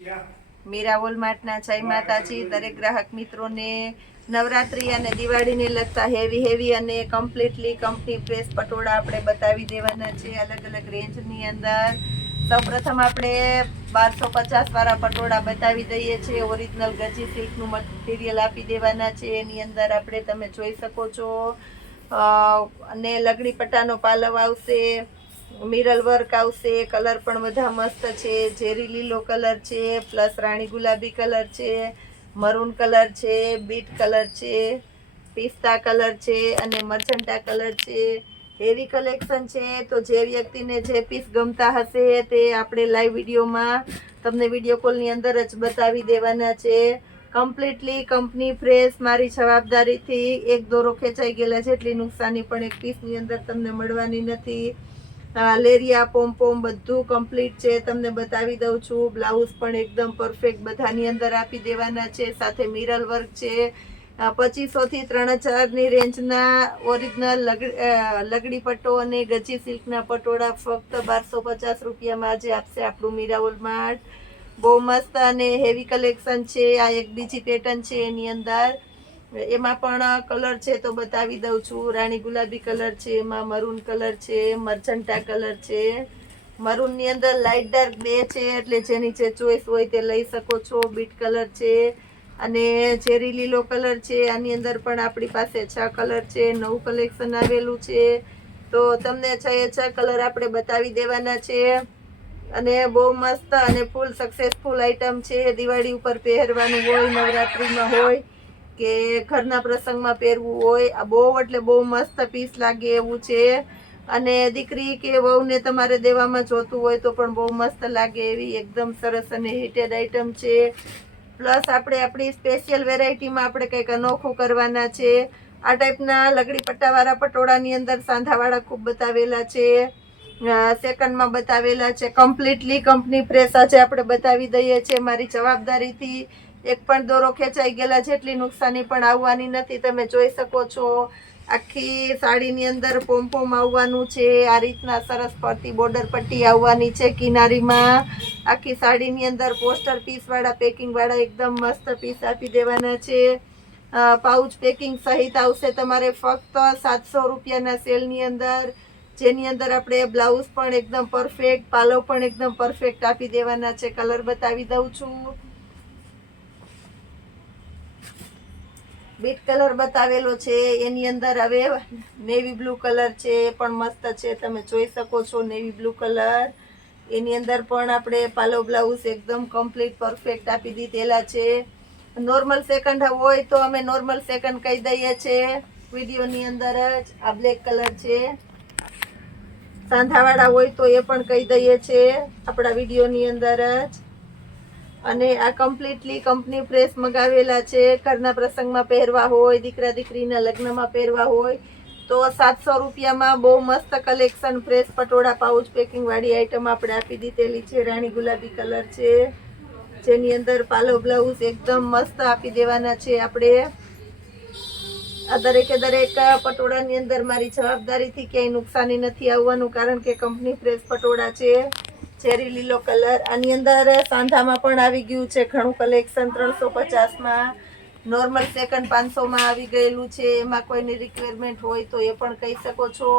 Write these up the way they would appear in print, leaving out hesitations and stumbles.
મીરા વોલમાર્ટના જય માતાજી દરેક ગ્રાહક મિત્રોને નવરાત્રી અને દિવાળીને લગતા હેવી અને કમ્પ્લીટલી કંપની પ્રેસ પટોળા આપણે બતાવી દેવાના છે અલગ અલગ રેન્જની અંદર. સૌપ્રથમ આપણે 1250 વાળા પટોળા બતાવી દઈએ છીએ. ઓરિજિનલ ગજી સિલ્કનું મટીરિયલ આપી દેવાના છે. એની અંદર આપણે તમે જોઈ શકો છો અને લગડી પટ્ટાનો પાલવ આવશે, મિરર વર્ક આવશે, કલર પણ બધા મસ્ત છે. ઝેરી લીલો કલર છે, પ્લસ રાણી ગુલાબી કલર છે, મરૂન કલર છે, બીટ કલર છે, પિસ્તા કલર છે અને મર્ચન્ટા કલર છે. હેવી કલેક્શન છે. તો જે વ્યક્તિને જે પીસ ગમતા હશે તે આપણે લાઈવ વિડીયોમાં તમને વિડીયો કોલની અંદર જ બતાવી દેવાના છે. કમ્પ્લીટલી કંપની ફ્રેશ, મારી જવાબદારીથી એક દોરો ખેંચાઈ ગયેલા છે એટલી નુકસાની પણ એક પીસની અંદર તમને મળવાની નથી. લેરિયા પોમ બધું કમ્પ્લીટ છે, તમને બતાવી દઉં છું. બ્લાઉઝ પણ એકદમ પરફેક્ટ બધાની અંદર આપી દેવાના છે. સાથે મિરર વર્ક છે. 2500 થી 3000 ની રેન્જના ઓરિજિનલ લગડી પટ્ટો અને ગજી સિલ્કના પટોળા ફક્ત 1250 રૂપિયામાં આજે આપશે આપણું મીરા વોલમાર્ટ. બહુ મસ્ત અને હેવી કલેક્શન છે. આ એક બીજી પેટર્ન છે એની અંદર, એમાં પણ કલર છે તો બતાવી દઉં છું. રાણી ગુલાબી કલર છે, એમાં મરૂન કલર છે, મર્ચન્ટા કલર છે. મરૂનની અંદર લાઇટ ડાર્ક બે છે એટલે જેની જે ચોઈસ હોય તે લઈ શકો છો. બીટ કલર છે અને ચેરી લીલો કલર છે. આની અંદર પણ આપણી પાસે 6 કલર છે. નવું કલેક્શન આવેલું છે તો તમને 6 કલર આપણે બતાવી દેવાના છે અને બહુ મસ્ત અને ફૂલ સક્સેસફુલ આઈટમ છે. દિવાળી ઉપર પહેરવાનું હોય, નવરાત્રીમાં હોય કે ઘરના પ્રસંગમાં પહેરવું હોય, આ બહુ એટલે બહુ મસ્ત પીસ લાગે એવું છે. અને દીકરી કે વહુને તમારે દેવામાં જોતું હોય તો પણ બહુ મસ્ત લાગે એવી એકદમ સરસ અને હિટેડ આઈટમ છે. પ્લસ આપણે આપણી સ્પેશિયલ વેરાયટીમાં આપણે કંઈક અનોખું કરવાના છે. આ ટાઈપના લગડી પટ્ટાવાળા પટોળાની અંદર સાંધાવાળા ખૂબ બતાવેલા છે, સેકન્ડમાં બતાવેલા છે. કમ્પ્લીટલી કંપની પ્રેસ આજે આપણે બતાવી દઈએ છીએ. મારી જવાબદારીથી એક પણ દોરો ખેંચાઈ ગયેલા જેટલી નુકસાની પણ આવવાની નથી. તમે જોઈ શકો છો આખી સાડીની અંદર પોમ આવવાનું છે. આ રીતના સરસ ફરતી બોર્ડર પટ્ટી આવવાની છે કિનારીમાં. આખી સાડીની અંદર પોસ્ટર પીસવાળા પેકિંગવાળા એકદમ મસ્ત પીસ આપી દેવાના છે. પાઉચ પેકિંગ સહિત આવશે તમારે ફક્ત 700 રૂપિયાના સેલની અંદર, જેની અંદર આપણે બ્લાઉઝ પણ એકદમ પરફેક્ટ, પાલવ પણ એકદમ પરફેક્ટ આપી દેવાના છે. કલર બતાવી દઉં છું. બીટ કલર બતાવેલો છે, એની અંદર હવે નેવી બ્લુ કલર છે, એ પણ મસ્ત છે. તમે જોઈ શકો છો નેવી બ્લુ કલર. એની અંદર પણ આપણે પાલવ બ્લાઉઝ એકદમ કમ્પ્લીટ પરફેક્ટ આપી દીધેલા છે. નોર્મલ સેકન્ડ હોય તો અમે નોર્મલ સેકન્ડ કહી દઈએ છીએ વિડીયોની અંદર જ. આ બ્લેક કલર છે. સાંધાવાળા હોય તો એ પણ કહી દઈએ છીએ આપણા વિડીયોની અંદર જ. અને આ કમ્પ્લીટલી કંપની પ્રેસ મગાવેલા છે. ઘરના પ્રસંગમાં પહેરવા હોય, દીકરા દીકરીના લગ્નમાં પહેરવા હોય તો 700 રૂપિયામાં બહુ મસ્ત collection press patola pouch packing વાળી આઈટમ આપણે આપી દીધેલી છે. રાણી ગુલાબી કલર છે, જેની અંદર પાલવ બ્લાઉઝ એકદમ મસ્ત આપી દેવાના છે આપણે. આ દરેકે દરેક પટોળાની અંદર મારી જવાબદારીથી ક્યાંય નુકસાની નથી આવવાનું, કારણ કે કંપની પ્રેસ પટોળા છે. ચેરી લીલો કલર. આની અંદર સાંધામાં પણ આવી ગયું છે ઘણું કલેક્શન. 350માં, નોર્મલ સેકન્ડ 500માં આવી ગયેલું છે. એમાં કોઈની રિક્વાયરમેન્ટ હોય તો એ પણ કહી શકો છો.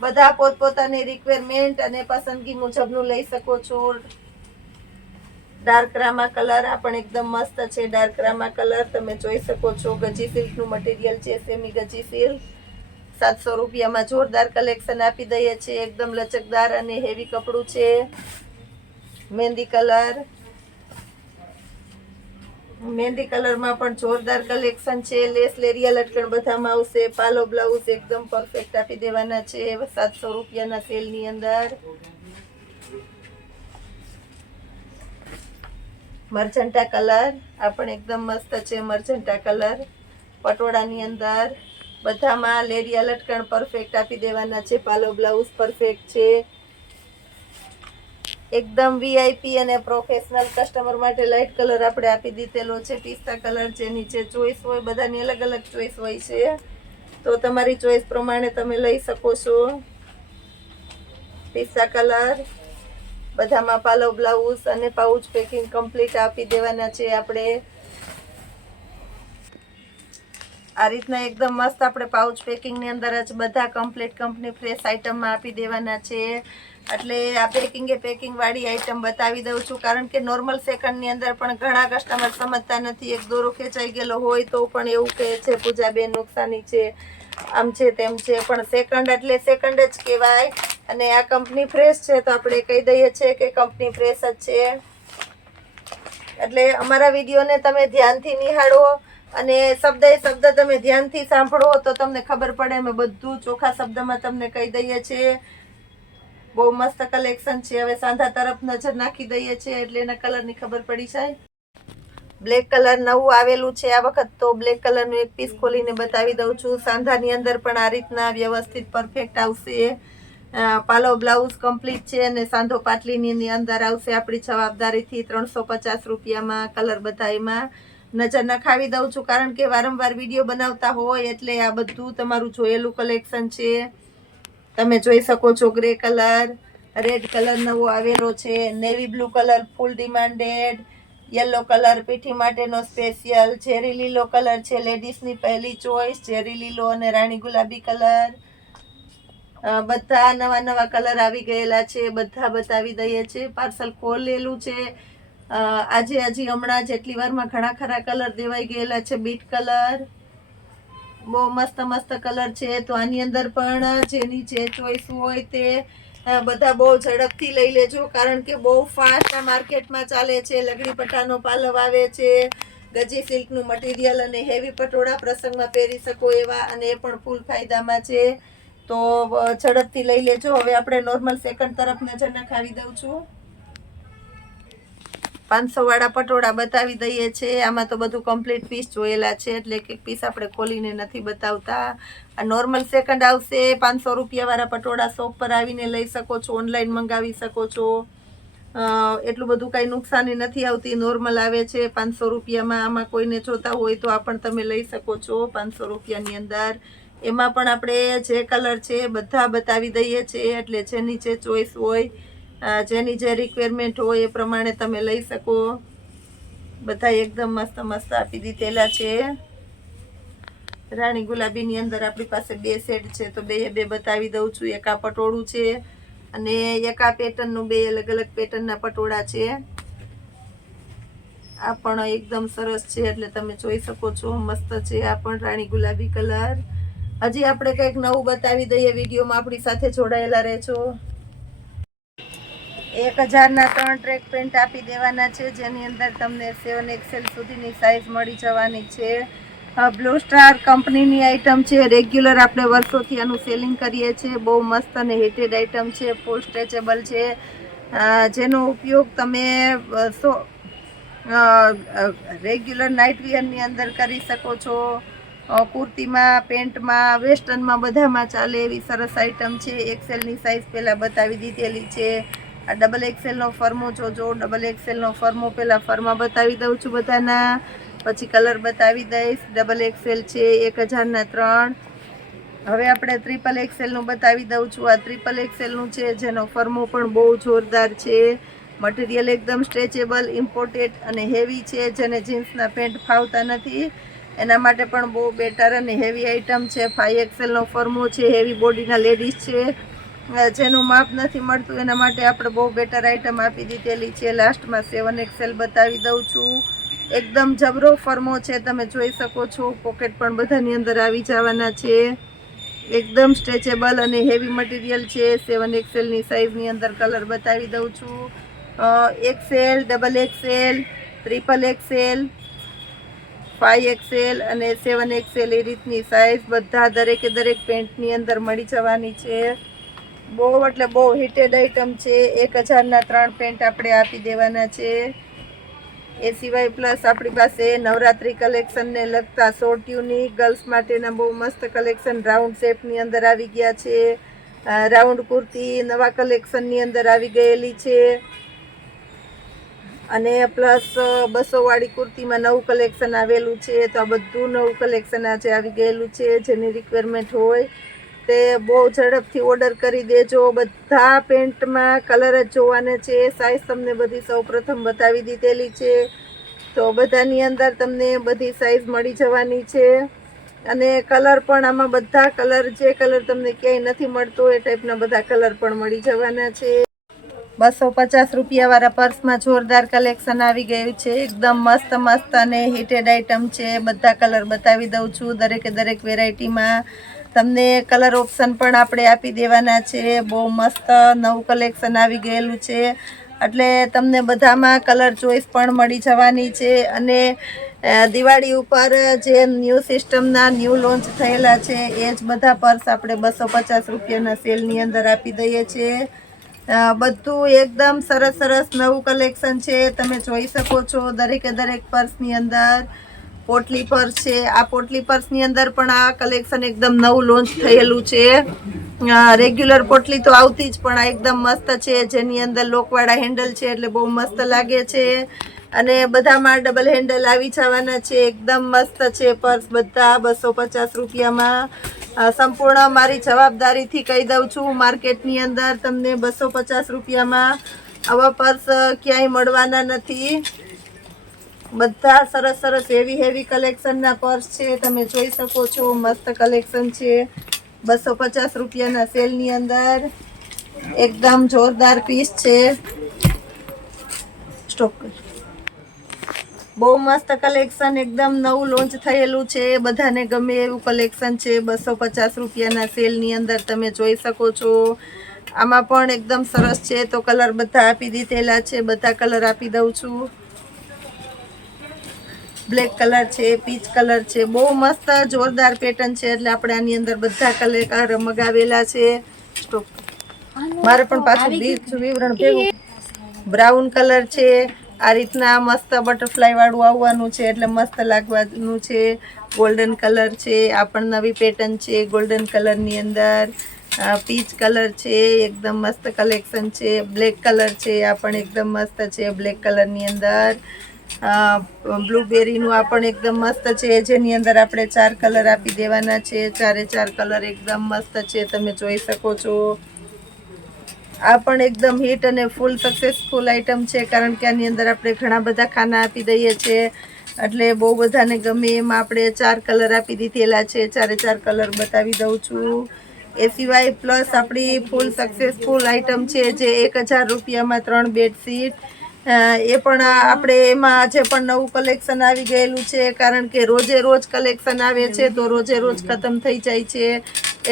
બધા પોતપોતાની રિક્વાયરમેન્ટ અને પસંદગી મુજબનું લઈ શકો છો. ડાર્ક રામા કલર આ પણ એકદમ મસ્ત છે. ડાર્ક રામા કલર તમે જોઈ શકો છો. ગજી સિલ્કનું મટીરિયલ છે, સેમી ગજી સિલ્ક. 700 રૂપિયામાં જોરદાર કલેક્શન આપી દઈએ છીએ. એકદમ લચકદાર અને હેવી કપડું છે. મહેંદી કલર. મહેંદી કલરમાં પણ જોરદાર કલેક્શન છે. લેસ લેરિયા લટકણ બધામાં આવશે. પાલો બ્લાઉઝ એકદમ પરફેક્ટ આપી દેવાના છે 700 રૂપિયાના સેલની અંદર. મર્ચન્ટા કલર આ પણ એકદમ મસ્ત છે. મર્ચન્ટા કલર પટોળાની અંદર બધામાં લેરિયા લટકણ પરફેક્ટ આપી દેવાના છે. પાલો બ્લાઉઝ પરફેક્ટ છે. એકદમ વીઆઈપી અને પ્રોફેશનલ કસ્ટમર માટે લાઇટ કલર આપણે આપી દીધેલો છે. પિસ્તા કલર છે. નીચે ચોઈસ હોય, બધાની અલગ અલગ ચોઈસ હોય છે તો તમારી ચોઈસ પ્રમાણે તમે લઈ શકો છો. પિસ્તા કલર, બધામાં પાલવ બ્લાઉઝ અને પાઉચ પેકિંગ કમ્પ્લીટ આપી દેવાના છે આપણે. આ રીતના એકદમ મસ્ત આપણે પાઉચ પેકિંગની અંદર જ બધા કમ્પ્લીટ કંપની ફ્રેશ આઇટમમાં આપી દેવાના છે. એટલે આ પેકિંગ વાળી આઇટમ બતાવી દઉં છું, કારણ કે નોર્મલ સેકન્ડની અંદર પણ ઘણા કસ્ટમર સમજતા નથી. એક દોરો ખેંચાઈ ગયેલો હોય તો પણ એવું કહે છે પૂજાબેન નુકસાની છે, આમ છે તેમ છે, પણ સેકન્ડ એટલે સેકન્ડ જ કહેવાય. અને આ કંપની ફ્રેશ છે તો આપણે કહી દઈએ છીએ કે કંપની ફ્રેશ જ છે. એટલે અમારા વિડીયોને તમે ધ્યાનથી નિહાળો અને શબ્દ તમે ધ્યાનથી સાંભળો તો તમને ખબર પડે. અમે બધું ચોખ્ખા શબ્દમાં તમને કહી દઈએ છીએ. બહુ મસ્ત કલેક્શન છે. હવે સાંધા તરફ નજર નાખી દઈએ છીએ એટલે એના કલરની ખબર પડી જાય. બ્લેક કલર નવું આવેલું છે આ વખત, તો બ્લેક કલરનું એક પીસ ખોલીને બતાવી દઉં છું. સાંધાની અંદર પણ આ રીતના વ્યવસ્થિત પરફેક્ટ આવશે. પાલવ બ્લાઉઝ કમ્પ્લીટ છે અને સાંધો પાટલીની અંદર આવશે આપણી જવાબદારીથી. 350 રૂપિયામાં કલર બધામાં નજર નખાવી દઉં છું, કારણ કે વારંવાર વિડીયો બનાવતા હોય એટલે આ બધું તમારું જોયેલું કલેક્શન છે. તમે જોઈ શકો છો ગ્રે કલર, રેડ કલર નવો આવેલો છે, નેવી બ્લુ કલર ફૂલ ડિમાન્ડેડ, યલો કલર પીઠી માટેનો સ્પેશિયલ, ઝેરી લીલો કલર છે લેડીઝની પહેલી ચોઈસ, ઝેરી લીલો અને રાણી ગુલાબી કલર. બધા નવા કલર આવી ગયેલા છે, બધા બતાવી દઈએ છીએ. પાર્સલ ખોલેલું છે આજે હમણાં જ એટલી વારમાં ઘણા ખરા કલર દેવાઈ ગયેલા છે. બીટ કલર બહુ મસ્ત કલર છે. તો આની અંદર પણ જેની જે ચોઈસ હોય તે બધા બહુ ઝડપથી લઈ લેજો, કારણ કે બહુ ફાસ્ટ આ માર્કેટમાં ચાલે છે. લગડી પટ્ટાનો પાલવ આવે છે, ગજી સિલ્કનું મટીરિયલ અને હેવી પટોળા પ્રસંગમાં પહેરી શકો એવા, અને એ પણ ફૂલ ફાયદામાં છે. તો ઝડપથી લઈ લેજો. હવે આપણે નોર્મલ સેકન્ડ તરફ નજર નખાવી દઉં છું. 500 વાળા પટોળા બતાવી દઈએ છીએ. આમાં તો બધું કમ્પ્લીટ પીસ જોયેલા છે એટલે એક પીસ આપણે ખોલીને નથી બતાવતા. આ નોર્મલ સેકન્ડ આવશે. 500 રૂપિયા વાળા પટોળા શોપ પર આવીને લઈ શકો છો, ઓનલાઈન મંગાવી શકો છો. એટલું બધું કાંઈ નુકસાની નથી આવતી, નોર્મલ આવે છે 500 રૂપિયામાં. આમાં કોઈને જોતા હોય તો આ પણ તમે લઈ શકો છો 500 રૂપિયાની અંદર. એમાં પણ આપણે જે કલર છે બધા બતાવી દઈએ છીએ, એટલે જેની જે ચોઈસ હોય, જેની જે રિક્વાયરમેન્ટ હોય એ પ્રમાણે તમે લઈ શકો. બધા એકદમ મસ્ત આપી દીધેલા છે. રાણી ગુલાબીની અંદર આપણી પાસે 2 શેડ છે તો બે બતાવી દઉં છું. એક આ પટોળું છે અને એક આ પેટર્નનું. 2 અલગ પેટર્નના પટોળા છે. આ પણ એકદમ સરસ છે એટલે તમે જોઈ શકો છો, મસ્ત છે. આ પણ રાણી ગુલાબી કલર. હજી આપણે કંઈક નવું બતાવી દઈએ વિડીયોમાં, આપણી સાથે જોડાયેલા રહેજો. 1000ના 3 ટ્રેક પેન્ટ આપી દેવાના છે, જેની અંદર તમને 7XL સુધીની સાઇઝ મળી જવાની છે. બ્લુ સ્ટાર કંપનીની આઇટમ છે. રેગ્યુલર આપણે વર્ષોથી આનું સેલિંગ કરીએ છીએ. બહુ મસ્ત અને હિટેડ આઇટમ છે. ફૂલ સ્ટ્રેચેબલ છે, જેનો ઉપયોગ તમે રેગ્યુલર નાઇટ વિયરની અંદર કરી શકો છો. કુર્તીમાં, પેન્ટમાં, વેસ્ટર્નમાં બધામાં ચાલે એવી સરસ આઇટમ છે. XLની સાઇઝ પહેલાં બતાવી દીધેલી છે. આ XXL નો ફર્મો જોજો. XXL નો ફર્મો પહેલાં ફર્મા બતાવી દઉં છું બધાના, પછી કલર બતાવી દઈશ. XXL છે 1000ના 3. હવે આપણે XXL નું બતાવી દઉં છું. આ XXL નું છે, જેનો ફર્મો પણ બહુ જોરદાર છે. મટીરિયલ એકદમ સ્ટ્રેચેબલ, ઇમ્પોર્ટેડ અને હેવી છે. જેને જીન્સના પેન્ટ ફાવતા નથી એના માટે પણ બહુ બેટર અને હેવી આઇટમ છે. 5XL નો ફર્મો છે. હેવી બોડીના લેડીઝ છે, જેનું માપ નથી મળતું એના માટે આપણે બહુ બેટર આઇટમ આપી દીધેલી છે. લાસ્ટમાં 7XL બતાવી દઉં છું. એકદમ જબરો ફર્મો છે, તમે જોઈ શકો છો. પોકેટ પણ બધાની અંદર આવી જવાના છે. એકદમ સ્ટ્રેચેબલ અને હેવી મટીરિયલ છે. 7XLની સાઇઝની અંદર કલર બતાવી દઉં છું. XL, XXL, XXL, 5XL અને 7XL એ રીતની સાઇઝ બધા દરેક પેન્ટની અંદર મળી જવાની છે. બહુ એટલે બહુ હિટેડ આઇટમ છે. 1000ના 3 પેન્ટ આપણે આપી દેવાના છે. એ સિવાય પ્લસ આપણી પાસે નવરાત્રી કલેક્શનને લગતા શોર્ટ યુનિક ગર્લ્સ માટેના બહુ મસ્ત કલેક્શન રાઉન્ડ શેપની અંદર આવી ગયા છે. રાઉન્ડ કુર્તી નવા કલેક્શનની અંદર આવી ગયેલી છે. અને પ્લસ 200 વાળી કુર્તીમાં નવું કલેક્શન આવેલું છે. તો આ બધું નવું કલેક્શન આજે આવી ગયેલું છે. જેની રિક્વાયરમેન્ટ હોય તે બહુ ઝડપથી ઓર્ડર કરી દેજો. બધા પેન્ટમાં કલર જ જોવાના છે. સાઈઝ તમને બધી સૌપ્રથમ બતાવી દીધેલી છે, તો બધાની અંદર તમને બધી સાઈઝ મળી જવાની છે. અને કલર પણ આમાં બધા કલર, જે કલર તમને ક્યાંય નથી મળતો એ ટાઈપના બધા કલર પણ મળી જવાના છે. 250 રૂપિયાવાળા પર્સમાં જોરદાર કલેક્શન આવી ગયું છે. એકદમ મસ્ત મસ્ત અને હિટેડ આઇટમ છે. બધા કલર બતાવી દઉં છું. દરેકે દરેક વેરાયટીમાં તમને કલર ઓપ્શન પણ આપણે આપી દેવાના છે. બહુ મસ્ત નવું કલેક્શન આવી ગયેલું છે, એટલે તમને બધામાં કલર ચોઈસ પણ મળી જવાની છે. અને દિવાળી ઉપર જે ન્યૂ સિસ્ટમના ન્યૂ લોન્ચ થયેલા છે એ જ બધા પર્સ આપણે 250 રૂપિયાના સેલની અંદર આપી દઈએ છીએ. બધું એકદમ સરસ સરસ નવું કલેક્શન છે. તમે જોઈ શકો છો દરેકે દરેક પર્સની અંદર પોટલી પર્સ છે. આ પોટલી પર્સની અંદર પણ આ કલેક્શન એકદમ નવું લોન્ચ થયેલું છે. રેગ્યુલર પોટલી તો આવતી જ, પણ આ એકદમ મસ્ત છે, જેની અંદર લોકવાળા હેન્ડલ છે, એટલે બહુ મસ્ત લાગે છે. અને બધામાં ડબલ હેન્ડલ આવી જવાના છે. એકદમ મસ્ત છે પર્સ બધા 250 રૂપિયામાં. સંપૂર્ણ મારી જવાબદારીથી કહી દઉં છું, માર્કેટની અંદર તમને 250 રૂપિયામાં આવા પર્સ ક્યાંય મળવાના નથી. બધા સરસ સરસ હેવી કલેક્શનના પર્સ છે. તમે જોઈ શકો છો મસ્ત કલેક્શન છે. 250 રૂપિયાના સેલની અંદર એકદમ જોરદાર પીસ છે. સ્ટોપ કર. બહુ મસ્ત કલેક્શન, એકદમ નવું લોન્ચ થયેલું છે. બધાને ગમે એવું કલેક્શન છે. 250 રૂપિયાના સેલની અંદર તમે જોઈ શકો છો. આમાં પણ એકદમ સરસ છે. તો કલર બધા આપી દીધેલા છે. બધા કલર આપી દઉં છું. બ્લેક કલર છે, પીચ કલર છે. બહુ મસ્ત જોરદાર પેટર્ન છે, એટલે આપણે આની અંદર બધા કલર મગાવેલા છે. સ્ટોપ. મારે પણ પાછું વિવરણ ભેગું. બ્રાઉન કલર છે. આ રીતના મસ્ત બટરફ્લાય વાળું આવવાનું છે, એટલે મસ્ત લાગવાનું છે. ગોલ્ડન કલર છે. આ પણ નવી પેટર્ન છે ગોલ્ડન કલરની અંદર. પીચ કલર છે, એકદમ મસ્ત કલેક્શન છે. બ્લેક કલર છે, આ પણ એકદમ મસ્ત છે બ્લેક કલરની અંદર. બ્લુબેરીનું આ પણ એકદમ મસ્ત છે, જેની અંદર આપણે 4 કલર આપી દેવાના છે. 4 કલર એકદમ મસ્ત છે. તમે જોઈ શકો છો. આ પણ એકદમ હિટ અને ફૂલ સક્સેસફુલ આઇટમ છે, કારણ કે આની અંદર આપણે ઘણા બધા ખાના આપી દઈએ છીએ, એટલે બહુ બધાને ગમે એમાં આપણે 4 કલર આપી દીધેલા છે. 4 કલર બતાવી દઉં છું. એ સિવાય પ્લસ આપણી ફૂલ સક્સેસફુલ આઇટમ છે, જે 1000 રૂપિયામાં 3 બેડશીટ. એ પણ આપણે એમાં આજે પણ નવું કલેક્શન આવી ગયેલું છે, કારણ કે રોજે રોજ કલેક્શન આવે છે, તો રોજે રોજ ખતમ થઈ જાય છે.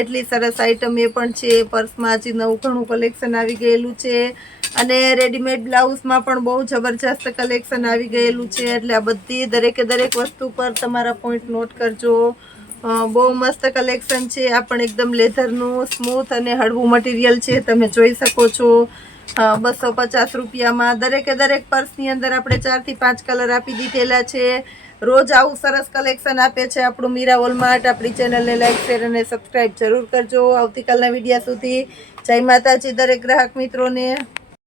એટલી સરસ આઇટમ એ પણ છે. પર્સમાં હજી નવું ઘણું કલેક્શન આવી ગયેલું છે. અને રેડીમેડ બ્લાઉઝમાં પણ બહુ જબરજસ્ત કલેક્શન આવી ગયેલું છે, એટલે આ બધી દરેકે દરેક વસ્તુ પર તમારા પોઈન્ટ નોટ કરજો. બહુ મસ્ત કલેક્શન છે. આ પણ એકદમ લેધરનું સ્મૂથ અને હળવું મટીરિયલ છે. તમે જોઈ શકો છો. 250 રૂપિયામાં દરેકે દરેક પર્સની અંદર આપણે 4 થી 5 કલર આપી દીધેલા છે. રોજ આવું સરસ કલેક્શન આપે છે આપણું મીરા વોલમાર્ટ. આપણી ચેનલને લાઈક, શેર અને સબસ્ક્રાઈબ જરૂર કરજો. આવતીકાલના વિડીયા સુધી જય માતાજી દરેક ગ્રાહક મિત્રોને.